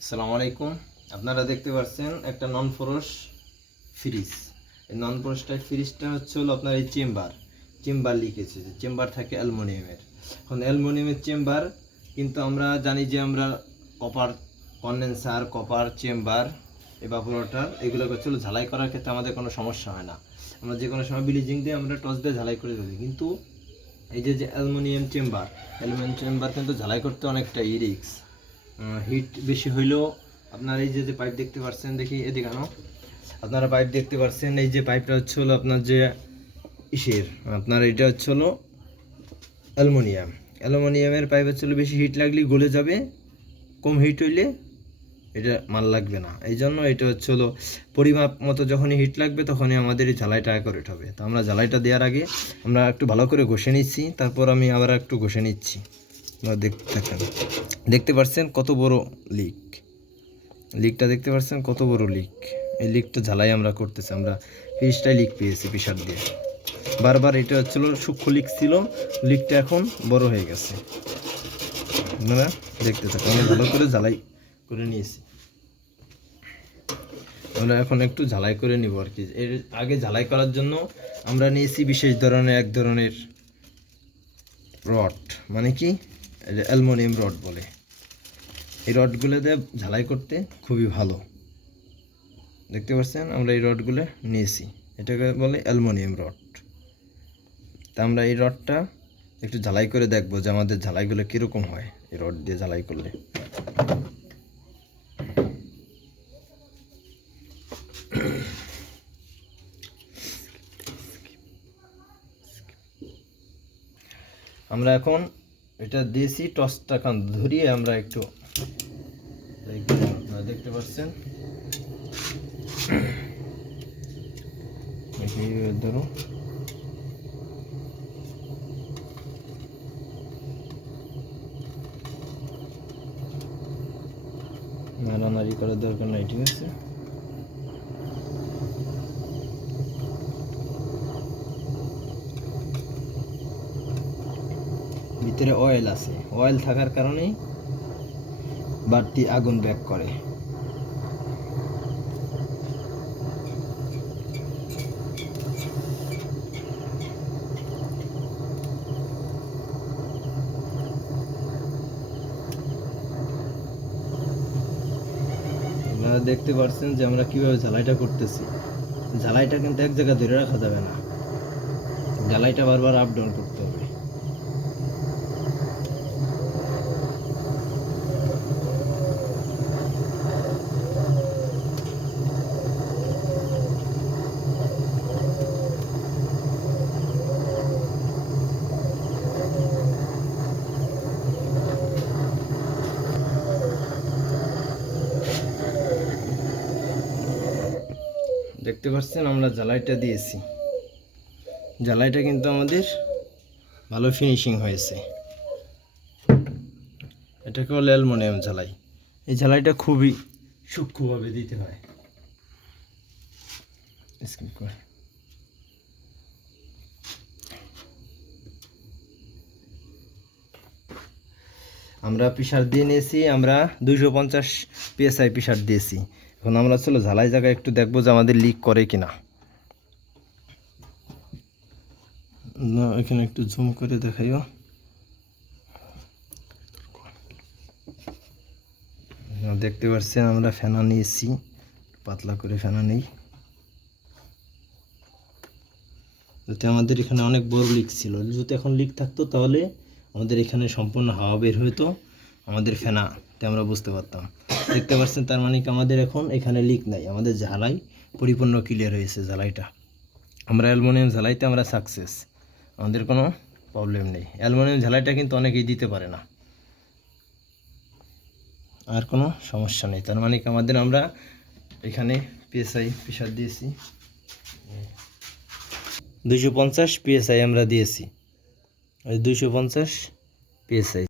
আসসালামু আলাইকুম। আপনারা দেখতে পাচ্ছেন একটা নন ফরস ফ্রিজ। এই নন ফরস টাইপ ফ্রিজটা হলো আপনার এই চেম্বার লিকেজ হয়েছে। চেম্বার থাকে অ্যালুমিনিয়ামের। এখন অ্যালুমিনিয়ামের চেম্বার কিন্তু আমরা জানি যে আমরা কপার কন্ডেন্সার, কপার চেম্বার, এভাপোরেটর এগুলো ঝালাই করার ক্ষেত্রে আমাদের কোনো সমস্যা হয় না। আমরা যে কোনো সময় ব্লিচিং দিয়ে আমরা টর্চ দিয়ে ঝালাই করে দিই। কিন্তু এই যে অ্যালুমিনিয়াম চেম্বার কিন্তু ঝালাই করতে অনেকটা রিস্ক। হিট বেশি হইলেও আপনার এই যে পাইপ দেখতে পাচ্ছেন, দেখি এদিকে আনো। আপনারা পাইপ দেখতে পাচ্ছেন, এই যে পাইপটা হলো আপনার যে আপনার এটা হলো অ্যালুমিনিয়ামের পাইপ বেশি হিট লাগলে গলে যাবে, কম হিট হইলে এটা মাল লাগবে না। এই জন্য এটা হলো পরিমাপ মতো যখনই হিট লাগবে তখনই আমাদের এই ঝালাইটা অ্যাকুরেট হবে। তো আমরা ঝালাইটা দেওয়ার আগে আমরা একটু ভালো করে ঘষে নিচ্ছি, তারপর আমি আবার একটু ঘষে নিচ্ছি। দেখতে পাচ্ছেন কত বড় লিকটা দেখতে পাচ্ছেন কত বড় লিক। এই লিকটা ঝালাই আমরা করতেছি, আমরা 20টাই লিক পেয়েছি প্রেসার দিয়ে। বারবার এটা সূক্ষ্ম লিক ছিল, লিকটা এখন বড় হয়ে গেছে। আপনারা দেখতে থাকুন, আমি ভালো করে ঝালাই করে নিয়েছি। আমরা এখন একটু ঝালাই করে নিব আর কি। এর আগে ঝালাই করার জন্য আমরা নিয়েছি বিশেষ ধরনের এক ধরনের রড, মানে কি অ্যালুমিনিয়াম রড বলে। এই রডগুলো দিয়ে ঝালাই করতে খুবই ভালো। দেখতে পাচ্ছেন আমরা এই রডগুলো নিয়েছি, এটাকে বলে অ্যালুমিনিয়াম রড। তা আমরা এই রডটা একটু ঝালাই করে দেখবো যে আমাদের ঝালাইগুলো কীরকম হয় এই রড দিয়ে ঝালাই করলে। আমরা এখন এটা দিয়েছি, টসটা কান ধরিয়ে আমরা একটু আপনারা দেখতে পাচ্ছেন। ধরো নাড়ানাড়ি করার দরকার নাই, ঠিক আছে। ভিতরে অয়েল আছে, অয়েল থাকার কারণেই বাড়তি আগুন ব্যাক করে। আপনারা দেখতে পাচ্ছেন যে আমরা কিভাবে ঝালাইটা করতেছি। ঝালাইটা কিন্তু এক জায়গায় ধরে রাখা যাবে না, ঝালাইটা বারবার আপ ডাউন করতে হবে। দেখতে পাচ্ছেন আমরা ঝালাইটা দিয়েছি, ঝালাইটা কিন্তু আমাদের ভালো ফিনিশিং হয়েছে। এটাকে বলে অ্যালুমিনিয়াম ঝালাই। এই ঝালাইটা খুবই সূক্ষ্মভাবে দিতে হয়। আমরা প্রেসার দিয়ে নিয়েছি, আমরা 250 PSI প্রেসার দিয়েছি। এখন আমরা ঝালাই জায়গায় একটু দেখবো যে আমাদের লিক করে কিনা। না, এখানে একটু জুম করে দেখাইও। দেখতে পাচ্ছেন আমরা ফেনা নিয়েছি, পাতলা করে ফেনা নেই, যাতে আমাদের এখানে অনেক বড় লিক ছিল। যদি এখন লিক থাকতো তাহলে আমাদের এখানে সম্পূর্ণ হাওয়া বের হতো, আমাদের ফেনাতে আমরা বুঝতে পারতাম। দেখতে পাচ্ছেন, তার মানে কি আমাদের এখন এখানে লিক নাই, আমাদের ঝালাই পরিপূর্ণ ক্লিয়ার হয়েছে। ঝালাইটা আমরা অ্যালুমিনিয়াম ঝালাইতে আমরা সাকসেস, আমাদের কোনো প্রবলেম নেই। অ্যালুমিনিয়াম ঝালাইটা কিন্তু অনেকেই দিতে পারে না, আর কোনো সমস্যা নেই। তার মানে কি আমাদের আমরা এখানে PSI প্রেসার দিয়েছি 250 PSI আমরা দিয়েছি, 250 PSI।